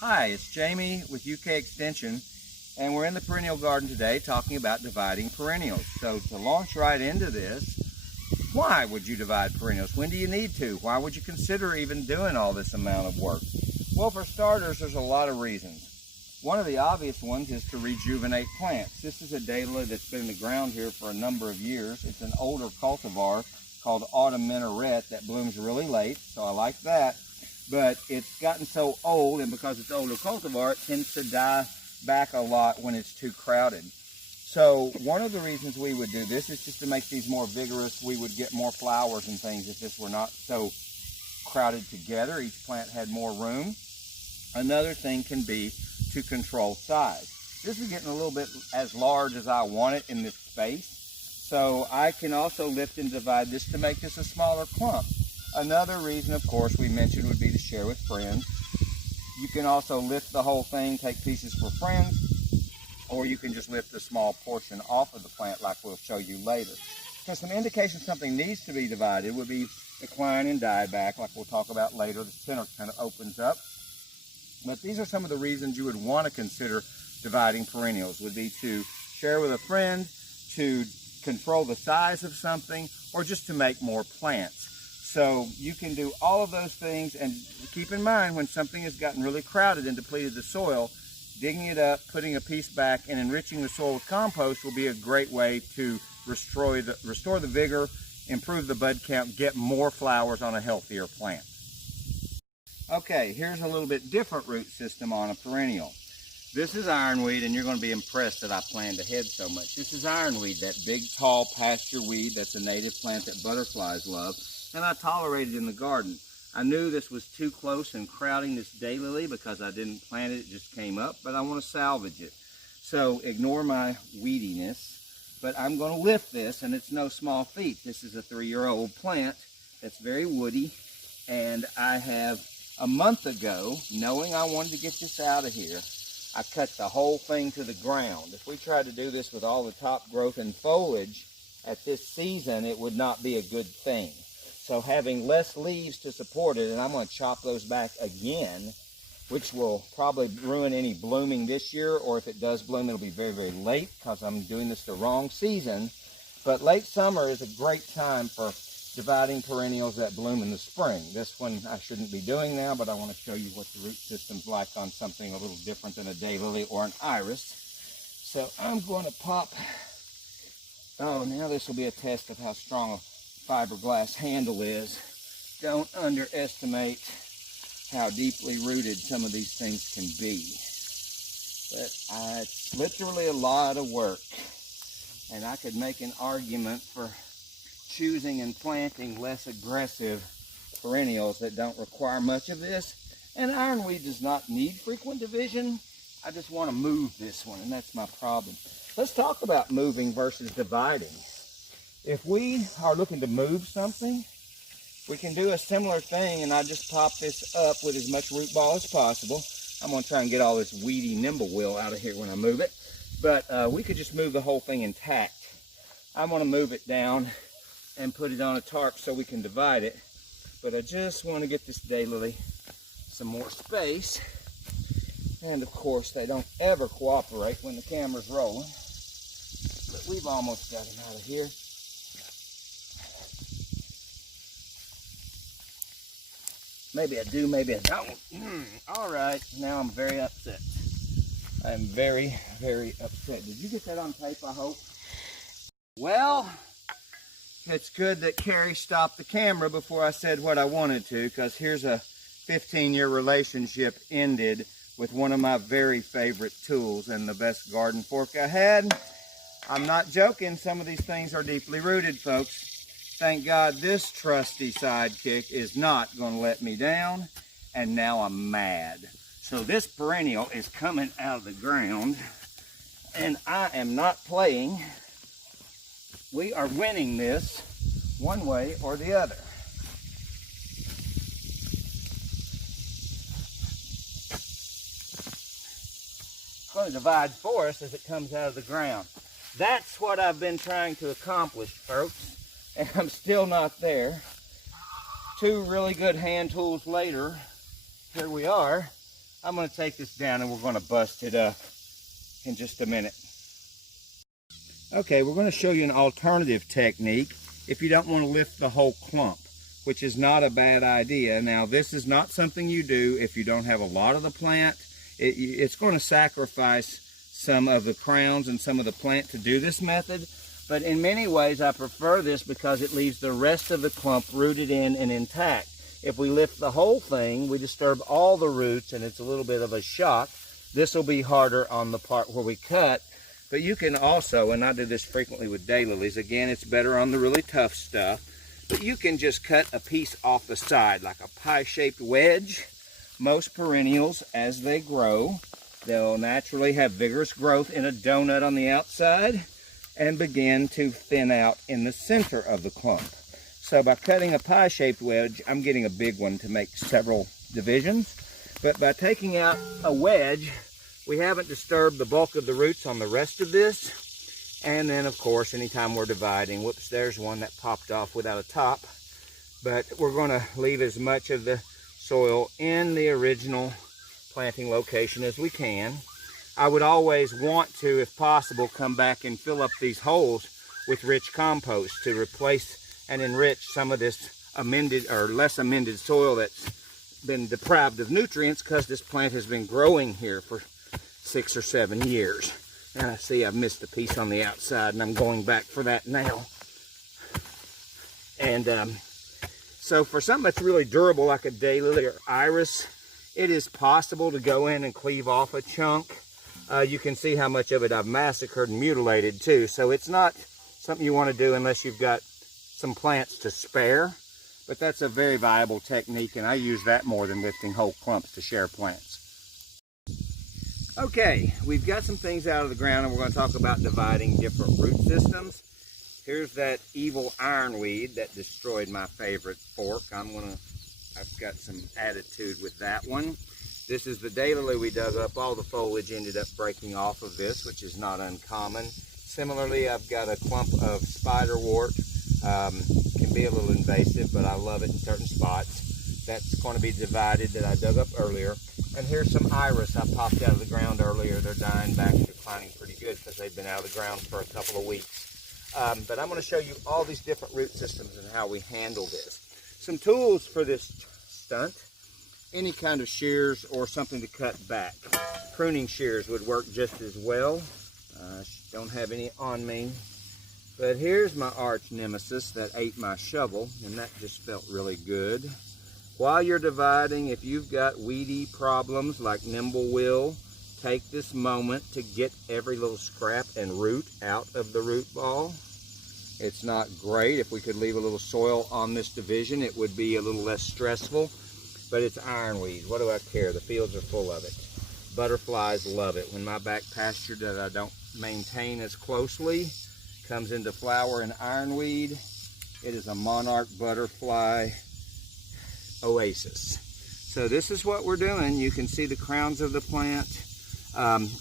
Hi, it's Jamie with UK Extension, and we're in the perennial garden today talking about dividing perennials. So to launch right into this, why would you divide perennials? When do you need to? Why would you consider even doing all this amount of work? Well, for starters, there's a lot of reasons. One of the obvious ones is to rejuvenate plants. This is a daylily that's been in the ground here for a number of years. It's an older cultivar called Autumn Minaret that blooms really late, so I like that. But it's gotten so old, and because it's older cultivar, it tends to die back a lot when it's too crowded. So one of the reasons we would do this is just to make these more vigorous. We would get more flowers and things if this were not so crowded together. Each plant had more room. Another thing can be to control size. This is getting a little bit as large as I want it in this space. So I can also lift and divide this to make this a smaller clump. Another reason, of course, we mentioned would be to share with friends. You can also lift the whole thing, take pieces for friends, or you can just lift a small portion off of the plant like we'll show you later. So some indications something needs to be divided would be decline and dieback, like we'll talk about later. The center kind of opens up. But these are some of the reasons you would want to consider dividing perennials, would be to share with a friend, to control the size of something, or just to make more plants. So you can do all of those things, and keep in mind when something has gotten really crowded and depleted the soil, digging it up, putting a piece back, and enriching the soil with compost will be a great way to restore the vigor, improve the bud count, get more flowers on a healthier plant. Okay, here's a little bit different root system on a perennial. This is ironweed, and you're going to be impressed that I planned ahead so much. This is ironweed, that big, tall pasture weed that's a native plant that butterflies love. And I tolerated in the garden. I knew this was too close and crowding this daylily because I didn't plant it, it just came up, but I want to salvage it. So ignore my weediness, but I'm going to lift this, and it's no small feat. This is a 3-year-old plant that's very woody, and I have a month ago, knowing I wanted to get this out of here, I cut the whole thing to the ground. If we tried to do this with all the top growth and foliage at this season, it would not be a good thing. So having less leaves to support it, and I'm going to chop those back again, which will probably ruin any blooming this year, or if it does bloom, it'll be very, very late because I'm doing this the wrong season. But late summer is a great time for dividing perennials that bloom in the spring. This one I shouldn't be doing now, but I want to show you what the root system's like on something a little different than a daylily or an iris. So I'm going to pop, oh, now this will be a test of how strong a fiberglass handle is. Don't underestimate how deeply rooted some of these things can be. But it's literally a lot of work, and I could make an argument for choosing and planting less aggressive perennials that don't require much of this. And ironweed does not need frequent division. I just want to move this one, and that's my problem. Let's talk about moving versus dividing. If we are looking to move something, we can do a similar thing, and I just pop this up with as much root ball as possible. I'm going to try and get all this weedy nimble-will out of here when I move it. But we could just move the whole thing intact. I'm going to move it down and put it on a tarp so we can divide it. But I just want to get this daylily some more space. And of course, they don't ever cooperate when the camera's rolling. But we've almost got him out of here. Maybe I do, maybe I don't. All right, now I'm very upset. I'm very, very upset. Did you get that on tape, I hope? Well, it's good that Carrie stopped the camera before I said what I wanted to, because here's a 15-year relationship ended with one of my very favorite tools and the best garden fork I had. I'm not joking. Some of these things are deeply rooted, folks. Thank God this trusty sidekick is not going to let me down, and now I'm mad. So this perennial is coming out of the ground, and I am not playing. We are winning this one way or the other. It's going to divide for us as it comes out of the ground. That's what I've been trying to accomplish, folks. And I'm still not there. 2 really good hand tools later, here we are. I'm going to take this down and we're going to bust it up in just a minute. Okay, we're going to show you an alternative technique if you don't want to lift the whole clump, which is not a bad idea. Now, this is not something you do if you don't have a lot of the plant. It's going to sacrifice some of the crowns and some of the plant to do this method, but in many ways I prefer this because it leaves the rest of the clump rooted in and intact. If we lift the whole thing, we disturb all the roots and it's a little bit of a shock. This will be harder on the part where we cut. But you can also, and I do this frequently with daylilies, again, it's better on the really tough stuff, but you can just cut a piece off the side like a pie-shaped wedge. Most perennials, as they grow, they'll naturally have vigorous growth in a donut on the outside and begin to thin out in the center of the clump. So by cutting a pie-shaped wedge, I'm getting a big one to make several divisions. But by taking out a wedge, we haven't disturbed the bulk of the roots on the rest of this. And then, of course, anytime we're dividing, whoops, there's one that popped off without a top. But we're going to leave as much of the soil in the original planting location as we can. I would always want to, if possible, come back and fill up these holes with rich compost to replace and enrich some of this amended or less amended soil that's been deprived of nutrients because this plant has been growing here for 6 or 7 years. And I see I've missed a piece on the outside and I'm going back for that now. And so for something that's really durable like a daylily or iris, it is possible to go in and cleave off a chunk. You can see how much of it I've massacred and mutilated too. So it's not something you want to do unless you've got some plants to spare. But that's a very viable technique and I use that more than lifting whole clumps to share plants. Okay, we've got some things out of the ground and we're going to talk about dividing different root systems. Here's that evil ironweed that destroyed my favorite fork. I've got some attitude with that one. This is the daylily we dug up. All the foliage ended up breaking off of this, which is not uncommon. Similarly, I've got a clump of spiderwort. Can be a little invasive, but I love it in certain spots. That's going to be divided that I dug up earlier. And here's some iris I popped out of the ground earlier. They're dying back, declining pretty good because they've been out of the ground for a couple of weeks. But I'm going to show you all these different root systems and how we handle this. Some tools for this stunt: any kind of shears or something to cut back. Pruning shears would work just as well. I don't have any on me. But here's my arch nemesis that ate my shovel, and that just felt really good. While you're dividing, if you've got weedy problems like nimblewill, take this moment to get every little scrap and root out of the root ball. It's not great. If we could leave a little soil on this division, it would be a little less stressful, but it's ironweed. What do I care? The fields are full of it. Butterflies love it. When my back pasture that I don't maintain as closely comes into flower and ironweed, it is a monarch butterfly oasis. So this is what we're doing. You can see the crowns of the plant.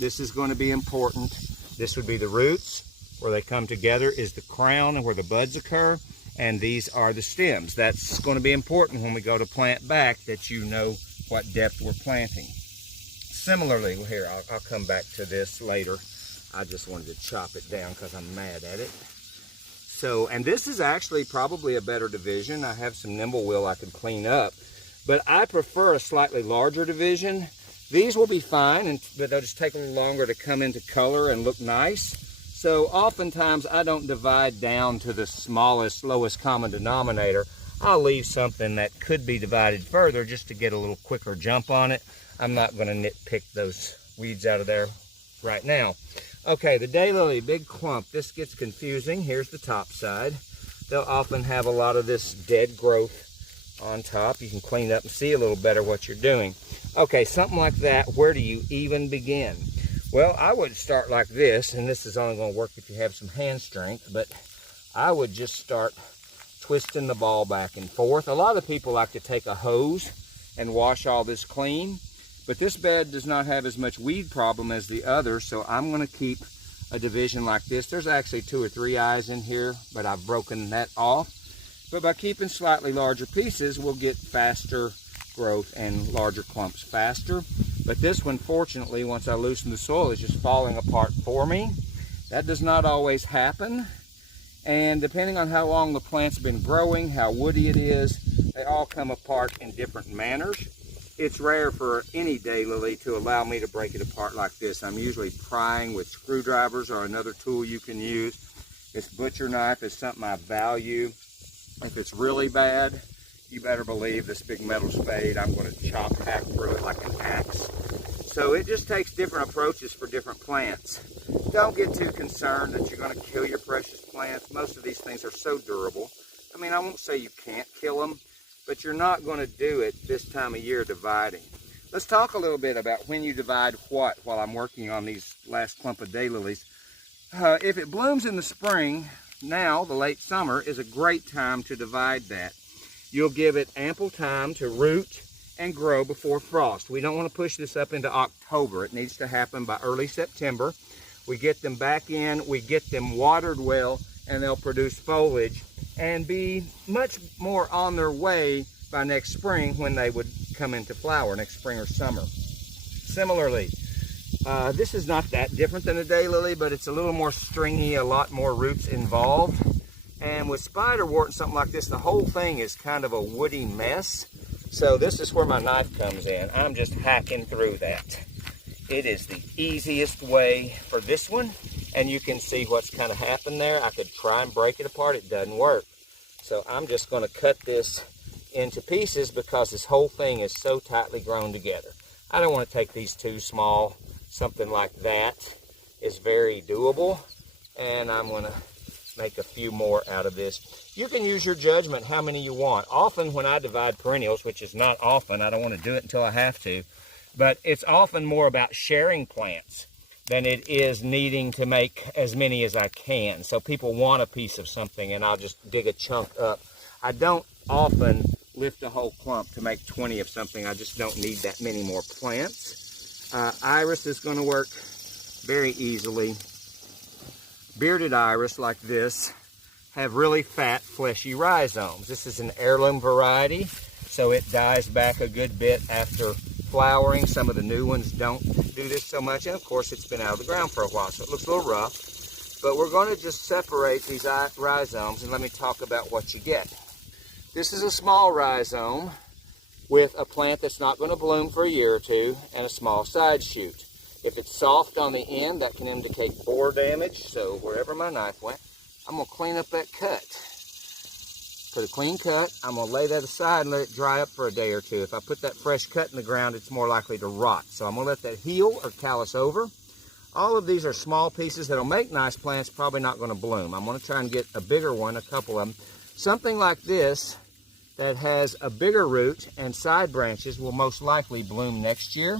This is going to be important. This would be the roots. Where they come together is the crown and where the buds occur, and these are the stems. That's going to be important when we go to plant back, that you know what depth we're planting. Similarly, here, I'll come back to this later. I just wanted to chop it down because I'm mad at it. So, and this is actually probably a better division. I have some nimblewill I can clean up, but I prefer a slightly larger division. These will be fine, but they'll just take a little longer to come into color and look nice. So oftentimes I don't divide down to the smallest, lowest common denominator. I'll leave something that could be divided further just to get a little quicker jump on it. I'm not going to nitpick those weeds out of there right now. Okay, the daylily, big clump. This gets confusing. Here's the top side. They'll often have a lot of this dead growth on top. You can clean up and see a little better what you're doing. Okay, something like that, where do you even begin? Well, I would start like this, and this is only going to work if you have some hand strength, but I would just start twisting the ball back and forth. A lot of people like to take a hose and wash all this clean, but this bed does not have as much weed problem as the others, so I'm going to keep a division like this. There's actually 2 or 3 eyes in here, but I've broken that off. But by keeping slightly larger pieces, we'll get faster growth and larger clumps faster. But this one, fortunately, once I loosen the soil, is just falling apart for me. That does not always happen. And depending on how long the plant's been growing, how woody it is, they all come apart in different manners. It's rare for any daylily to allow me to break it apart like this. I'm usually prying with screwdrivers or another tool you can use. This butcher knife is something I value. If it's really bad, you better believe this big metal spade, I'm going to hack through it like an axe. So it just takes different approaches for different plants. Don't get too concerned that you're going to kill your precious plants. Most of these things are so durable. I mean, I won't say you can't kill them, but you're not going to do it this time of year dividing. Let's talk a little bit about when you divide what while I'm working on these last clump of daylilies. If it blooms in the spring, now the late summer is a great time to divide that. You'll give it ample time to root and grow before frost. We don't want to push this up into October. It needs to happen by early September. We get them back in, we get them watered well, and they'll produce foliage and be much more on their way by next spring when they would come into flower, next spring or summer. Similarly, this is not that different than a daylily, but it's a little more stringy, a lot more roots involved. And with spiderwort and something like this, the whole thing is kind of a woody mess. So this is where my knife comes in. I'm just hacking through that. It is the easiest way for this one, and you can see what's kind of happened there. I could try and break it apart. It doesn't work. So I'm just going to cut this into pieces because this whole thing is so tightly grown together. I don't want to take these too small. Something like that is very doable, and I'm going to make a few more out of this. You can use your judgment how many you want. Often when I divide perennials, which is not often, I don't want to do it until I have to, but it's often more about sharing plants than it is needing to make as many as I can. So people want a piece of something and I'll just dig a chunk up. I don't often lift a whole clump to make 20 of something. I just don't need that many more plants. Iris is going to work very easily. Bearded iris like this have really fat, fleshy rhizomes. This is an heirloom variety, so it dies back a good bit after flowering. Some of the new ones don't do this so much, and of course it's been out of the ground for a while, so it looks a little rough. But we're going to just separate these rhizomes, and let me talk about what you get. This is a small rhizome with a plant that's not going to bloom for a year or two, and a small side shoot. If it's soft on the end, that can indicate borer damage. So wherever my knife went, I'm going to clean up that cut. Put a clean cut. I'm going to lay that aside and let it dry up for a day or two. If I put that fresh cut in the ground, it's more likely to rot. So I'm going to let that heal or callus over. All of these are small pieces that'll make nice plants, probably not going to bloom. I'm going to try and get a bigger one, a couple of them. Something like this that has a bigger root and side branches will most likely bloom next year.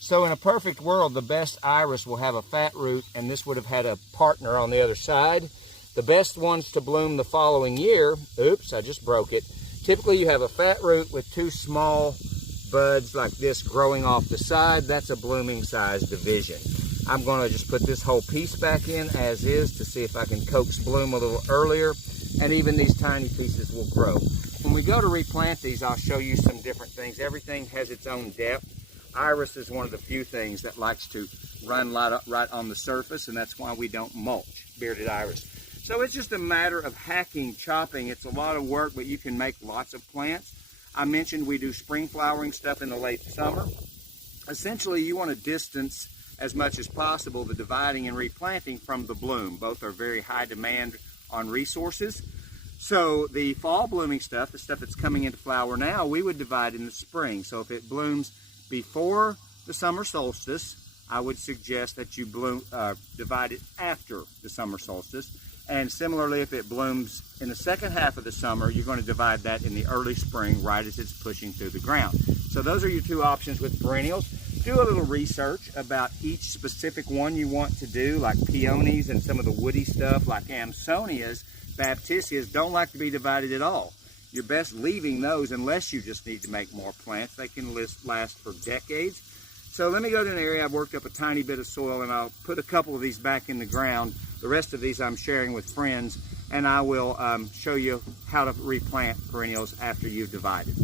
So in a perfect world, the best iris will have a fat root, and this would have had a partner on the other side. The best ones to bloom the following year, oops, I just broke it. Typically you have a fat root with two small buds like this growing off the side. That's a blooming size division. I'm going to just put this whole piece back in as is to see if I can coax bloom a little earlier, and even these tiny pieces will grow. When we go to replant these, I'll show you some different things. Everything has its own depth. Iris is one of the few things that likes to run right on the surface, and that's why we don't mulch bearded iris. So it's just a matter of hacking, chopping. It's a lot of work, but you can make lots of plants. I mentioned we do spring flowering stuff in the late summer. Essentially, you want to distance as much as possible the dividing and replanting from the bloom. Both are very high demand on resources. So the fall blooming stuff, the stuff that's coming into flower now, we would divide in the spring. So if it blooms before the summer solstice, I would suggest that you divide it after the summer solstice. And similarly, if it blooms in the second half of the summer, you're going to divide that in the early spring, right as it's pushing through the ground. So those are your two options with perennials. Do a little research about each specific one you want to do, like peonies and some of the woody stuff, like Amsonias. Baptisias don't like to be divided at all. You're best leaving those unless you just need to make more plants. They can last for decades. So let me go to an area I've worked up a tiny bit of soil, and I'll put a couple of these back in the ground. The rest of these I'm sharing with friends, and I will show you how to replant perennials after you've divided.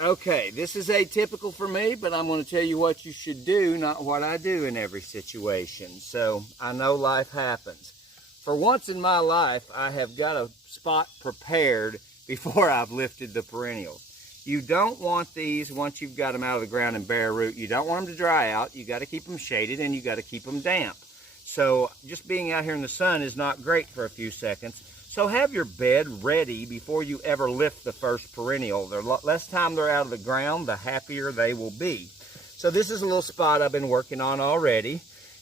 Okay, this is atypical for me, but I'm going to tell you what you should do, not what I do in every situation. So I know life happens. For once in my life, I have got a spot prepared before I've lifted the perennials. You don't want these once you've got them out of the ground and bare root. You don't want them to dry out. You got to keep them shaded and you got to keep them damp. So just being out here in the sun is not great for a few seconds. So have your bed ready before you ever lift the first perennial. The less time they're out of the ground, the happier they will be. So this is a little spot I've been working on already.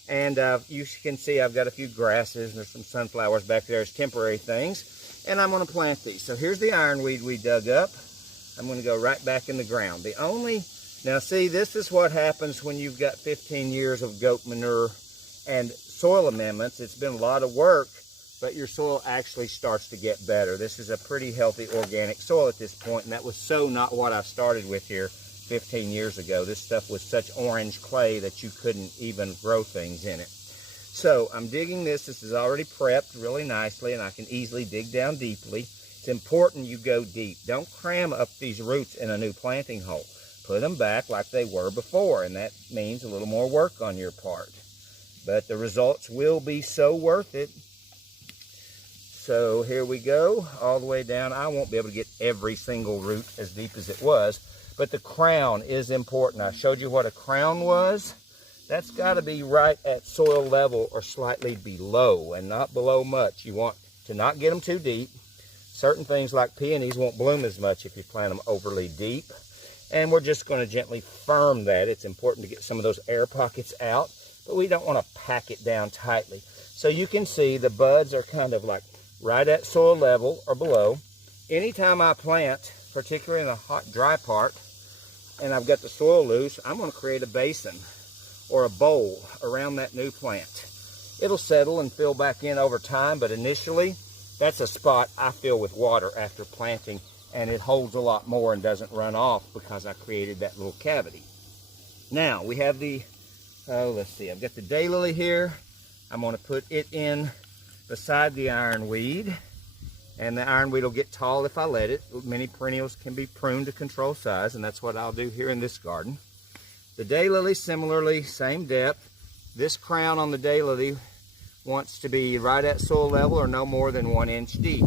And you can see I've got a few grasses and there's some sunflowers back there as temporary things. And I'm going to plant these. So here's the ironweed we dug up. I'm going to go right back in the ground. Now see, this is what happens when you've got 15 years of goat manure and soil amendments. It's been a lot of work, but your soil actually starts to get better. This is a pretty healthy organic soil at this point, and that was so not what I started with here 15 years ago. This stuff was such orange clay that you couldn't even grow things in it. So I'm digging this. This is already prepped really nicely, and I can easily dig down deeply. It's important you go deep. Don't cram up these roots in a new planting hole. Put them back like they were before, and that means a little more work on your part. But the results will be so worth it. So here we go, all the way down. I won't be able to get every single root as deep as it was, but the crown is important. I showed you what a crown was. That's got to be right at soil level or slightly below, and not below much. You want to not get them too deep. Certain things like peonies won't bloom as much if you plant them overly deep. And we're just going to gently firm that. It's important to get some of those air pockets out, but we don't want to pack it down tightly. So you can see the buds are kind of like right at soil level or below. Anytime I plant, particularly in the hot, dry part, and I've got the soil loose, I'm going to create a basin or a bowl around that new plant. It'll settle and fill back in over time, but initially, that's a spot I fill with water after planting, and it holds a lot more and doesn't run off because I created that little cavity. Now, we have the, let's see, I've got the daylily here. I'm going to put it in beside the ironweed, and the ironweed will get tall if I let it. Many perennials can be pruned to control size, and that's what I'll do here in this garden. The daylily, similarly, same depth. This crown on the daylily wants to be right at soil level or no more than 1 inch deep.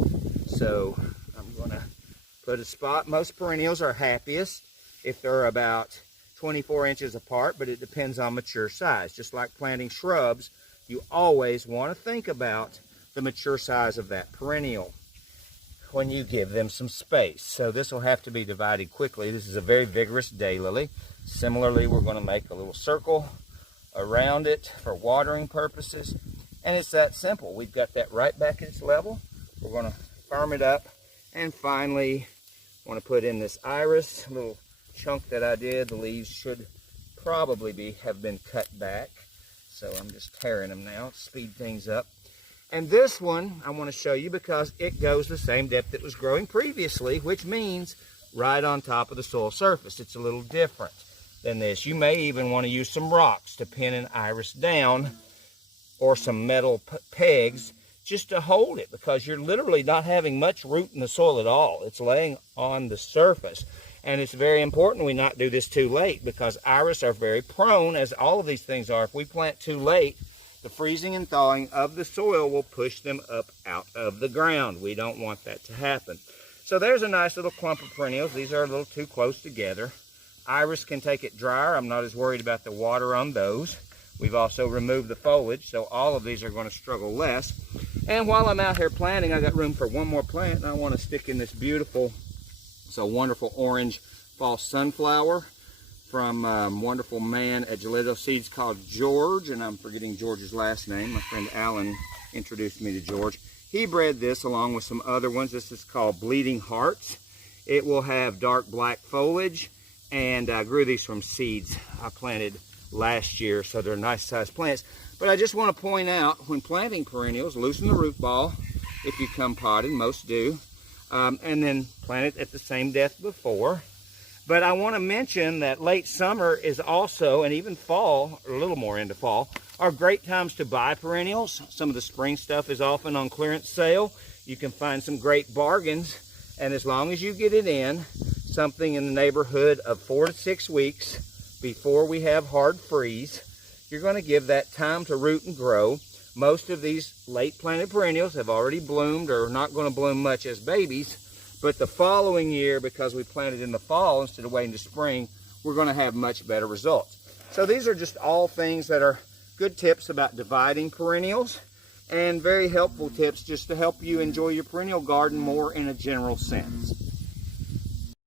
So I'm going to put a spot. Most perennials are happiest if they're about 24 inches apart, but it depends on mature size. Just like planting shrubs, you always want to think about the mature size of that perennial when you give them some space. So this will have to be divided quickly. This is a very vigorous daylily. Similarly, we're going to make a little circle around it for watering purposes. And it's that simple. We've got that right back at its level. We're going to firm it up. And finally, I want to put in this iris, little chunk that I did. The leaves should probably have been cut back. So I'm just tearing them now to speed things up. And this one I want to show you because it goes the same depth it was growing previously, which means right on top of the soil surface. It's a little different than this. You may even want to use some rocks to pin an iris down, or some metal pegs just to hold it, because you're literally not having much root in the soil at all. It's laying on the surface. And it's very important we not do this too late, because iris are very prone, as all of these things are. If we plant too late, the freezing and thawing of the soil will push them up out of the ground. We don't want that to happen. So there's a nice little clump of perennials. These are a little too close together. Iris can take it drier. I'm not as worried about the water on those. We've also removed the foliage, so all of these are going to struggle less. And while I'm out here planting, I got room for one more plant, and I want to stick in this beautiful, it's a wonderful orange false sunflower from a wonderful man at Gelato Seeds called George, and I'm forgetting George's last name. My friend Alan introduced me to George. He bred this along with some other ones. This is called Bleeding Hearts. It will have dark black foliage, and I grew these from seeds I planted last year, so they're nice sized plants. But I just want to point out, when planting perennials, loosen the root ball if you come potted, most do, and then plant it at the same depth before. But I want to mention that late summer is also, and even fall, or a little more into fall, are great times to buy perennials. Some of the spring stuff is often on clearance sale. You can find some great bargains, and as long as you get it in something in the neighborhood of 4 to 6 weeks before we have hard freeze. You're going to give that time to root and grow. Most of these late planted perennials have already bloomed or are not going to bloom much as babies, but the following year, because we planted in the fall instead of waiting to spring, we're going to have much better results. So these are just all things that are good tips about dividing perennials, and very helpful tips just to help you enjoy your perennial garden more in a general sense.